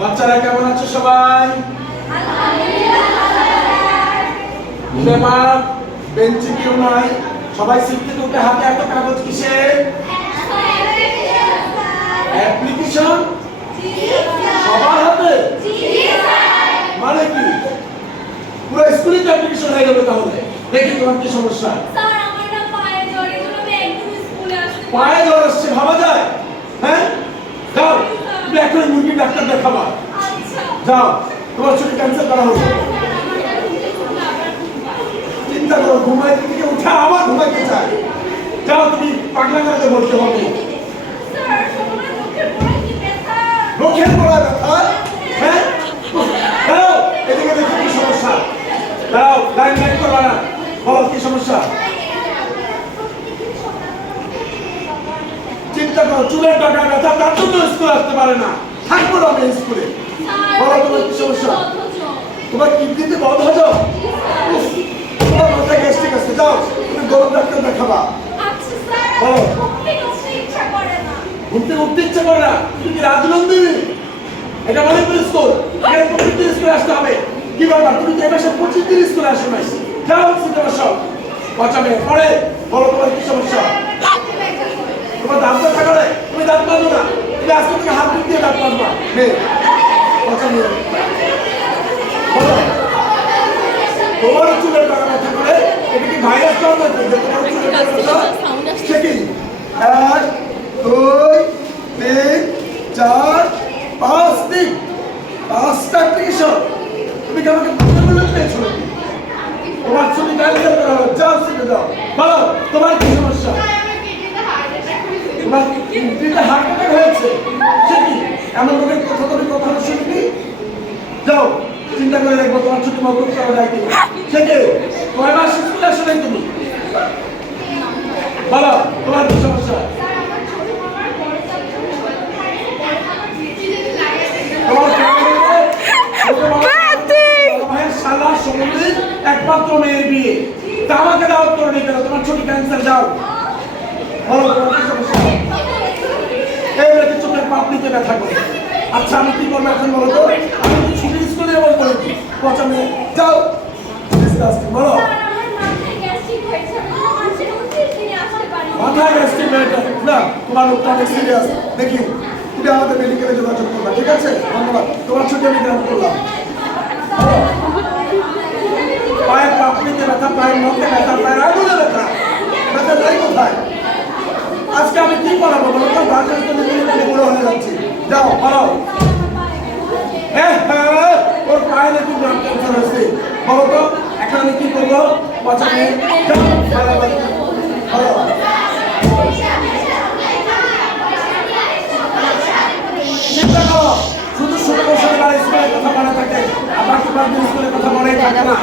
বাচ্চারা কেমন আছো সবাই? লেবার বেঞ্চে কেউ নাই। সবাই সিট থেকে উঠে হাতে একটা কাগজ কিসে? অ্যাপ্লিকেশন সবার হাতে? মানে কি? পুরো স্কুলে তো অ্যাপ্লিকেশন হয়ে যাবে তাহলে। দেখি তোমার কি সমস্যা। পায়ে জ্বর আসছে ভাবা যায়? হ্যাঁ যাও তুমি এখন মুরগি ডাক্তার দেখাবা যাও, তোমার ছুটি ক্যান্সেল করা হলো। চিন্তা করো, ঘুমাইতে থেকে উঠে আবার ঘুমাইতে চায়। যাও, তুমি পাগলা গাড়িতে বলতে হবে? পড়া ব্যথা? হ্যাঁ? দাও এদিকে দেখো কি সমস্যা। দাও লাইন লাইন করবা না বলো, কি সমস্যা? চিন্তা করো, চুলের টাকা ব্যথা, তার জন্য স্কুল আসতে পারে না। থাকব না আমি স্কুলে। বলো, তোমার কি সমস্যা? তোমার কিডনিতে বন্ধ হয়ে যাও তোমার মাথায় গ্যাস্ট্রিক আছে, যাও, তুমি গরম ডাক্তার দেখাবা। ঘুরতে ঘুরতে ইচ্ছা করে না। তুমি কি রাজনন্দিনী? এটা করে স্কুল। এখানে পঁচিশ স্কুলে আসতে হবে। কি ব্যাপার? তুমি তো পঁচিশ দিন স্কুলে আসো নাই। যাও বসো বাঁচাবে পরে বলো, তোমার কি সমস্যা? তোমার দাঁত ব্যথা করে? তুমি দাঁত মাজো না। থেকে হাত দিয়ে দাঁত মাজবা নে বাঁচাবে বলো। তোমার চুলের টাকা ব্যথা করে এটা কি ভাইরাস জন্মাচ্ছে যে তোমার চুলের টাকা সে কি? এক চার, পাঁচ দিন পাঁচটা টিশার্ট তুমি কি আমাকে বুঝে পেয়েছ? তোমার ছবি ক্যান্সেল করা হলো। যাও বলো, তোমার কি সমস্যা? তোমার কিডনিতে হার্ট অ্যাটাক হয়েছে। সে কি এমন লোকের কথা তুমি কখনো শুনিনি যাও চিন্তা করে দেখব তোমার ছুটি মকুব করা যায় সে কি কয় মাস স্কুলে আসো নাই তুমি। বলো তোমার কি সমস্যা? একমাত্র মেয়ের বিয়ে। তা আমাকে দাওয়াত করে নিতে তোমার ছুটি ক্যান্সেল যাও বলো তোমার কি সমস্যা? এই মেয়েকে চোখের পাপড়িতে ব্যথা করে। আচ্ছা আমি কি করব এখন বলো তো? আমি তো ছুটি স্কুলে যাব বলেছি পচা মেয়ে যাও। বলো। মাথায় গ্যাস্ট্রিক না তোমার লোকটা অনেক সিরিয়াস দেখি তুমি আমাদের মেডিকেলে যোগাযোগ করবা ঠিক আছে? ধন্যবাদ। তোমার ছুটি আমি গ্রহণ করলাম। পায়ের পাপড়িতে ব্যথা পায়ের মধ্যে ব্যথা পায়ের আগুনে ব্যথা যাই কোথায় আজকে আমি কি করাবো বলো তো ডাক্তার তো দিনে দিনে বুড়ো হয়ে যাচ্ছি যাও বলো হ্যাঁ হ্যাঁ ওর পায়ে নাকি ব্লাড ক্যান্সার হয়েছে বলো এখন আমি কি করব? পচা মেয়ে যাও বলো শুধু ষোলো বছরের স্কুলের কথা মনে থাকে, আর বাকি পাঁচ দিন স্কুলের কথা মনেই থাকে না।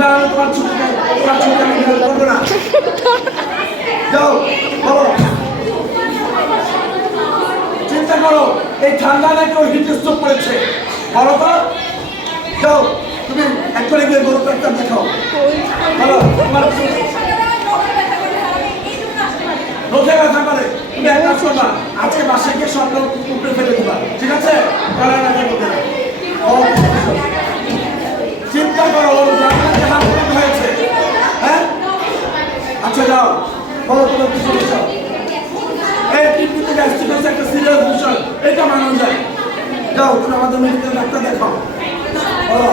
না তোমার ছুটি তোমার ছুটি আমি না। যাও চিন্তা করো, এই ঠান্ডা নাকি ওই হিট স্ট্রোক করেছে? বলো তো? একবারে গিয়ে গরু ডাক্তার দেখাও। বলো, তোমার লোকে ব্যথা করে। তুমি এক কাজ করবা, আজকে বাসায় গিয়ে সব লোক উপরে ফেলে দিবা। ঠিক আছে? করা না চিন্তা করো, ওর হয়েছে। হ্যাঁ? আচ্ছা যাও। বলো তোমার কি সমস্যা এই হচ্ছে একটা সিরিয়াস বিষয় এটা মানানো যায় যাও, তুমি আমাদের মেডিকেল ডাক্তার দেখাও। বলো।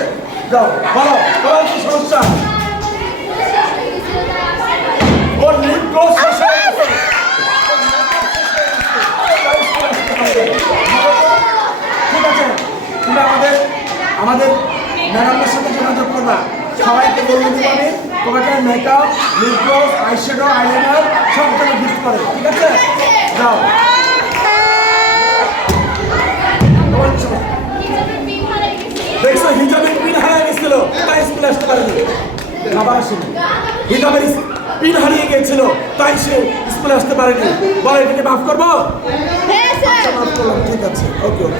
যাও বলো তোমার কি সমস্যা। ওর ক্লোজ শেষ ঠিক আছে তুমি আমাদের আমাদের সবাইকে বলে দিতে পারে তোমাকে makeup lip gloss eyeshadow eyeliner সব কিছু গিফট করে, ঠিক আছে? যাও। দেখছ হারিয়ে গেছিল তাই স্কুলে আসতে পারেনি। বাবা আসেনি। হিজাবের পিন হারিয়ে গেছিল তাই সে স্কুলে আসতে পারেনি। বলে এটাকে মাফ করব? হ্যাঁ করলাম ঠিক আছে। ওকে ওকে।